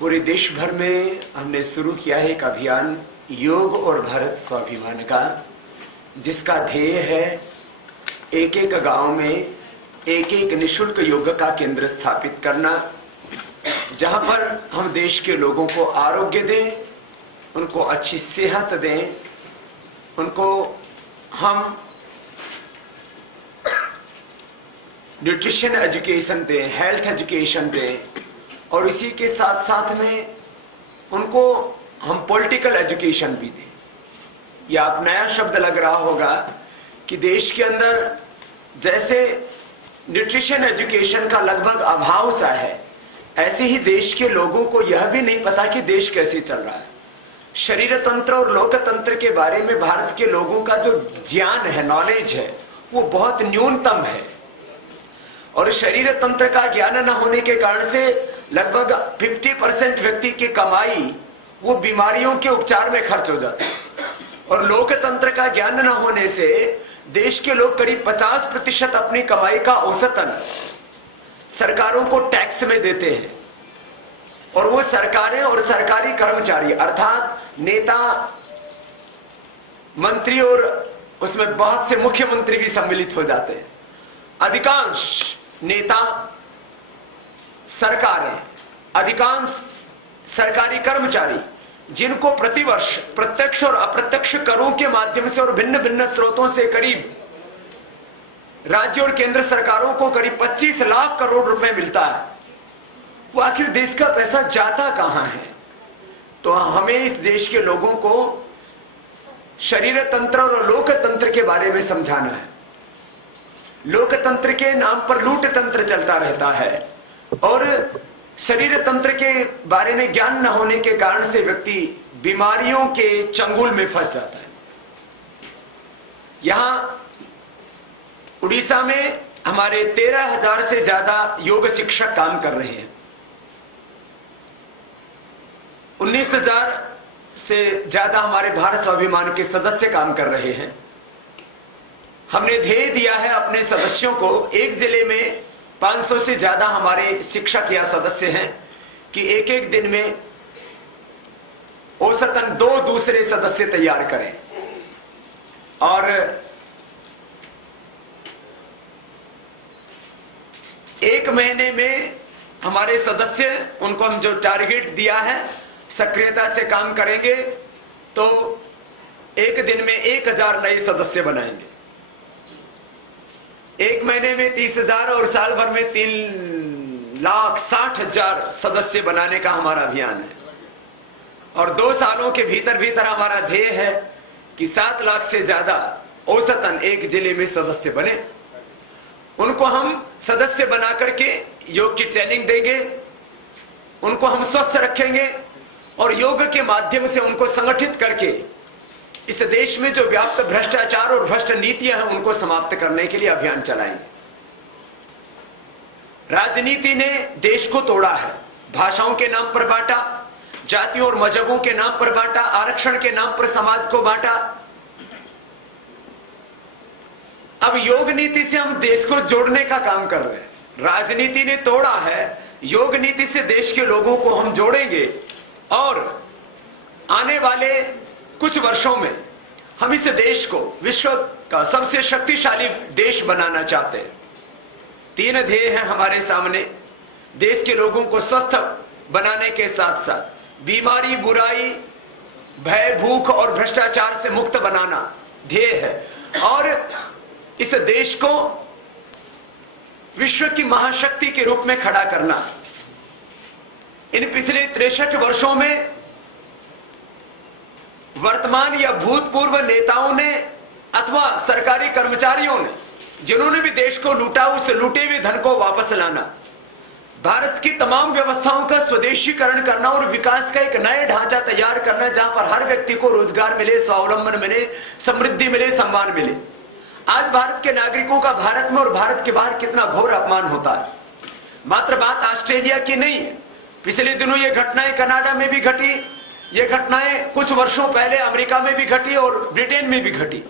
पूरे देश भर में हमने शुरू किया है एक अभियान योग और भारत स्वाभिमान का, जिसका ध्येय है एक एक गांव में एक एक निःशुल्क योग का केंद्र स्थापित करना, जहां पर हम देश के लोगों को आरोग्य दें, उनको अच्छी सेहत दें, उनको हम न्यूट्रिशन एजुकेशन दें, हेल्थ एजुकेशन दें, और इसी के साथ साथ में उनको हम पॉलिटिकल एजुकेशन भी दें। यह आप नया शब्द लग रहा होगा कि देश के अंदर जैसे न्यूट्रिशन एजुकेशन का लगभग अभाव सा है, ऐसे ही देश के लोगों को यह भी नहीं पता कि देश कैसे चल रहा है। शरीर तंत्र और लोकतंत्र के बारे में भारत के लोगों का जो ज्ञान है, नॉलेज है, वो बहुत न्यूनतम है, और शरीर तंत्र का ज्ञान न होने के कारण से लगभग 50% व्यक्ति की कमाई वो बीमारियों के उपचार में खर्च हो जाती है, और लोकतंत्र का ज्ञान न होने से देश के लोग करीब 50% अपनी कमाई का औसतन सरकारों को टैक्स में देते हैं, और वो सरकारें और सरकारी कर्मचारी अर्थात नेता, मंत्री, और उसमें बहुत से मुख्यमंत्री भी सम्मिलित हो जाते हैं। अधिकांश नेता, सरकारें, अधिकांश सरकारी कर्मचारी, जिनको प्रतिवर्ष प्रत्यक्ष और अप्रत्यक्ष करों के माध्यम से और भिन्न भिन्न स्रोतों से करीब राज्य और केंद्र सरकारों को करीब 25 लाख करोड़ रुपए मिलता है, वो आखिर देश का पैसा जाता कहां है? तो हमें इस देश के लोगों को शरीर तंत्र और लोकतंत्र के बारे में समझाना है। लोकतंत्र के नाम पर लूट तंत्र चलता रहता है, और शरीर तंत्र के बारे में ज्ञान न होने के कारण से व्यक्ति बीमारियों के चंगुल में फंस जाता है। यहां उड़ीसा में हमारे 13,000 से ज्यादा योग शिक्षक काम कर रहे हैं। 19,000 से ज्यादा हमारे भारत स्वाभिमान के सदस्य काम कर रहे हैं। हमने ध्येय दिया है अपने सदस्यों को, एक जिले में 500 से ज्यादा हमारे शिक्षक या सदस्य हैं, कि एक एक दिन में औसतन 2 दूसरे सदस्य तैयार करें, और एक महीने में हमारे सदस्य, उनको हम जो टारगेट दिया है, सक्रियता से काम करेंगे तो एक दिन में 1,000 नए सदस्य बनाएंगे। एक महीने में 30,000 और साल भर में 3,60,000 सदस्य बनाने का हमारा अभियान है, और 2 सालों के भीतर भीतर हमारा ध्येय है कि 7 लाख से ज्यादा औसतन एक जिले में सदस्य बने। उनको हम सदस्य बना करके योग की ट्रेनिंग देंगे, उनको हम स्वस्थ रखेंगे, और योग के माध्यम से उनको संगठित करके इस देश में जो व्याप्त भ्रष्टाचार और भ्रष्ट नीतियां हैं उनको समाप्त करने के लिए अभियान चलाएंगे। राजनीति ने देश को तोड़ा है, भाषाओं के नाम पर बांटा, जातियों और मजहबों के नाम पर बांटा, आरक्षण के नाम पर समाज को बांटा। अब योग नीति से हम देश को जोड़ने का काम कर रहे हैं। राजनीति ने तोड़ा है, योग नीति से देश के लोगों को हम जोड़ेंगे, और आने वाले कुछ वर्षों में हम इस देश को विश्व का सबसे शक्तिशाली देश बनाना चाहते हैं। 3 ध्येय हैं हमारे सामने। देश के लोगों को स्वस्थ बनाने के साथ साथ बीमारी, बुराई, भय, भूख और भ्रष्टाचार से मुक्त बनाना ध्येय है, और इस देश को विश्व की महाशक्ति के रूप में खड़ा करना। इन पिछले 63 वर्षों में वर्तमान या भूतपूर्व नेताओं ने अथवा सरकारी कर्मचारियों ने, जिन्होंने भी देश को लूटा, उस लूटे हुए धन को वापस लाना, भारत की तमाम व्यवस्थाओं का स्वदेशीकरण करना और विकास का एक नया ढांचा तैयार करना, जहां पर हर व्यक्ति को रोजगार मिले, स्वावलंबन मिले, समृद्धि मिले, सम्मान मिले। आज भारत के नागरिकों का भारत में और भारत के बाहर कितना घोर अपमान होता है। मात्र बात ऑस्ट्रेलिया की नहीं है, पिछले दिनों ये घटनाएं कनाडा में भी घटी, ये घटनाएं कुछ वर्षों पहले अमेरिका में भी घटी और ब्रिटेन में भी घटी।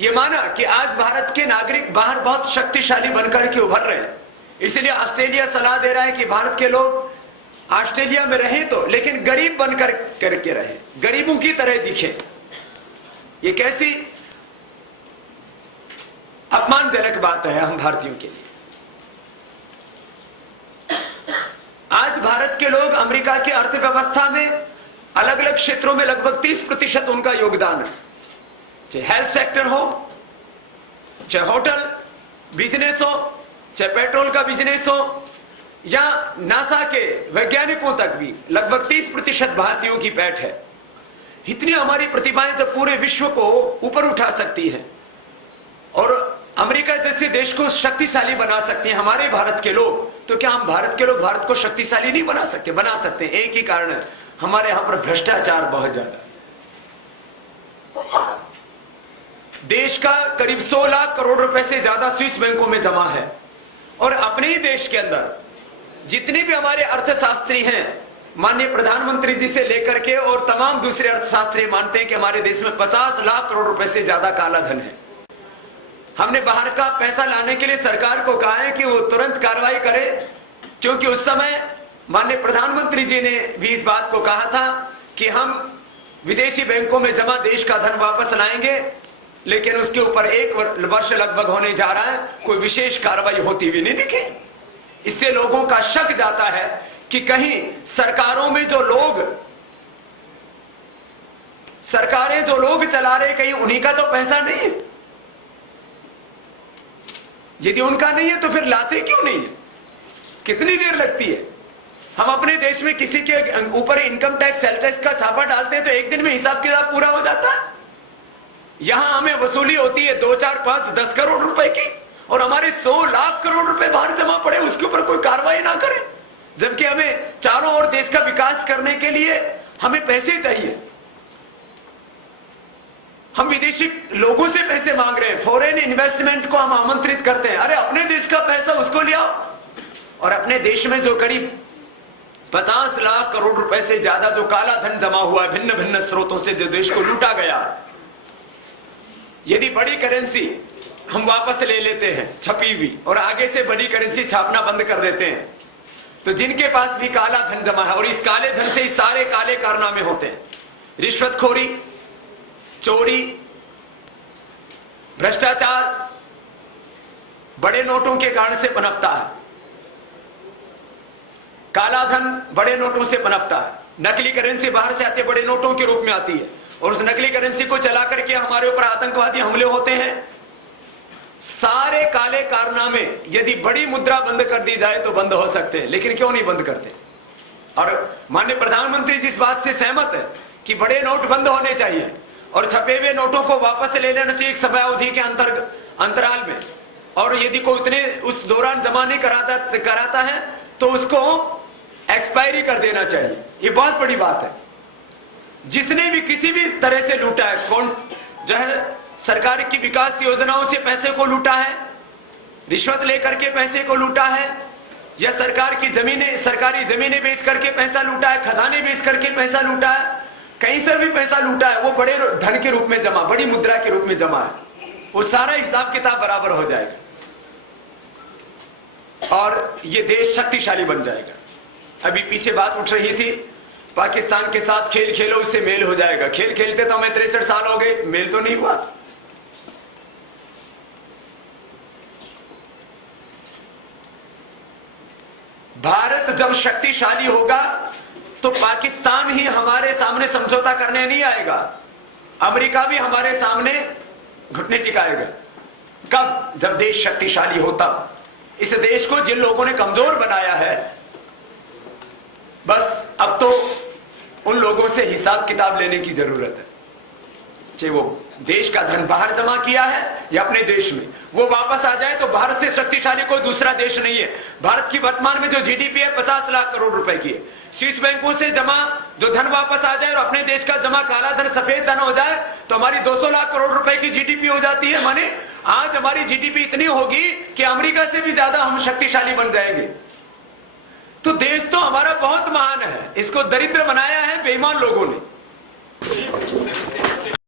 ये माना कि आज भारत के नागरिक बाहर बहुत शक्तिशाली बनकर के उभर रहे हैं, इसलिए ऑस्ट्रेलिया सलाह दे रहा है कि भारत के लोग ऑस्ट्रेलिया में रहे तो, लेकिन गरीब बनकर करके रहे, गरीबों की तरह दिखे। ये कैसी अपमानजनक बात है हम भारतीयों के लिए। आज भारत के लोग अमेरिका की अर्थव्यवस्था में अलग अलग क्षेत्रों में लगभग 30% उनका योगदान है, चाहे हेल्थ सेक्टर हो, चाहे होटल बिजनेस हो, चाहे पेट्रोल का बिजनेस हो, या नासा के वैज्ञानिकों तक भी लगभग 30% भारतीयों की पैठ है। इतनी हमारी प्रतिभाएं जो पूरे विश्व को ऊपर उठा सकती हैं और अमेरिका जैसे देश को शक्तिशाली बना सकते हैं हमारे भारत के लोग, तो क्या हम भारत के लोग भारत को शक्तिशाली नहीं बना सकते? बना सकते हैं। एक ही कारण है, हमारे यहां पर भ्रष्टाचार बहुत ज्यादा है। देश का करीब 100 लाख करोड़ रुपए से ज्यादा स्विस बैंकों में जमा है, और अपने ही देश के अंदर जितने भी हमारे अर्थशास्त्री हैं, माननीय प्रधानमंत्री जी से लेकर के और तमाम दूसरे अर्थशास्त्री मानते हैं कि हमारे देश में 50 लाख करोड़ रुपए से ज्यादा काला धन है। हमने बाहर का पैसा लाने के लिए सरकार को कहा है कि वो तुरंत कार्रवाई करे, क्योंकि उस समय माननीय प्रधानमंत्री जी ने भी इस बात को कहा था कि हम विदेशी बैंकों में जमा देश का धन वापस लाएंगे, लेकिन उसके ऊपर 1 वर्ष लगभग होने जा रहा है, कोई विशेष कार्रवाई होती हुई नहीं दिखी। इससे लोगों का शक जाता है कि कहीं सरकारों में सरकारें जो लोग चला रहे, कहीं उन्हीं का तो पैसा नहीं है। यदि उनका नहीं है तो फिर लाते क्यों नहीं है? कितनी देर लगती है? हम अपने देश में किसी के ऊपर इनकम टैक्स, सेल टैक्स का छापा डालते हैं तो एक दिन में हिसाब किताब पूरा हो जाता है। यहां हमें वसूली होती है 2, 4, 5, 10 करोड़ रुपए की, और हमारे 100 लाख करोड़ रुपए बाहर जमा पड़े, उसके ऊपर कोई कार्रवाई ना करे, जबकि हमें चारों ओर देश का विकास करने के लिए हमें पैसे चाहिए। हम विदेशी लोगों से पैसे मांग रहे हैं, फॉरेन इन्वेस्टमेंट को हम आमंत्रित करते हैं। अरे अपने देश का पैसा उसको ले आओ। और अपने देश में जो करीब 50 लाख करोड़ रुपए से ज्यादा जो काला धन जमा हुआ है भिन्न भिन्न स्रोतों से, जो देश को लूटा गया, यदि बड़ी करेंसी हम वापस ले लेते हैं छपी हुई, और आगे से बड़ी करेंसी छापना बंद कर देते हैं, तो जिनके पास भी काला धन जमा है, और इस काले धन से सारे काले कारनामे होते हैं, रिश्वतखोरी, चोरी, भ्रष्टाचार, बड़े नोटों के कारण से पनपता है। काला धन बड़े नोटों से पनपता है। नकली करेंसी बाहर से आती है, बड़े नोटों के रूप में आती है, और उस नकली करेंसी को चला करके हमारे ऊपर आतंकवादी हमले होते हैं। सारे काले कारनामे यदि बड़ी मुद्रा बंद कर दी जाए तो बंद हो सकते हैं, लेकिन क्यों नहीं बंद करते? और माननीय प्रधानमंत्री जी इस बात से सहमत है कि बड़े नोट बंद होने चाहिए और छपे हुए नोटों को वापस ले लेना चाहिए एक समयावधि के अंतराल में, और यदि कोई उतने उस दौरान जमा नहीं कराता है तो उसको एक्सपायरी कर देना चाहिए। ये बहुत बड़ी बात है। जिसने भी किसी भी तरह से लूटा है, कौन जो है सरकार की विकास योजनाओं से पैसे को लूटा है, रिश्वत लेकर के पैसे को लूटा है, या सरकारी जमीनें बेच करके पैसा लूटा है, खदानें बेच करके पैसा लूटा है, कहीं से भी पैसा लूटा है, वो बड़े धन के रूप में जमा, बड़ी मुद्रा के रूप में जमा है, वो सारा हिसाब किताब बराबर हो जाएगा और ये देश शक्तिशाली बन जाएगा। अभी पीछे बात उठ रही थी, पाकिस्तान के साथ खेल खेलो उससे मेल हो जाएगा। खेल खेलते तो हमें 63 साल हो गए, मेल तो नहीं हुआ। भारत जब शक्तिशाली होगा तो पाकिस्तान ही हमारे सामने समझौता करने नहीं आएगा, अमेरिका भी हमारे सामने घुटने टिकाएगा। कब? जब देश शक्तिशाली होता। इस देश को जिन लोगों ने कमजोर बनाया है, बस अब तो उन लोगों से हिसाब किताब लेने की जरूरत है। चाहे वो देश का धन बाहर जमा किया है या अपने देश में, वो वापस आ जाए तो भारत से शक्तिशाली कोई दूसरा देश नहीं है। भारत की वर्तमान में जो जीडीपी है 50 लाख करोड़ रुपए की है। स्विस बैंकों से जमा जो धन वापस आ जाए और अपने देश का जमा काला धन, सफेद धन हो जाए तो हमारी 200 लाख करोड़ रुपए की जीडीपी हो जाती है। माने आज हमारी जीडीपी इतनी होगी कि अमेरिका से भी ज्यादा हम शक्तिशाली बन जाएंगे। तो देश तो हमारा बहुत महान है, इसको दरिद्र बनाया है बेईमान लोगों ने।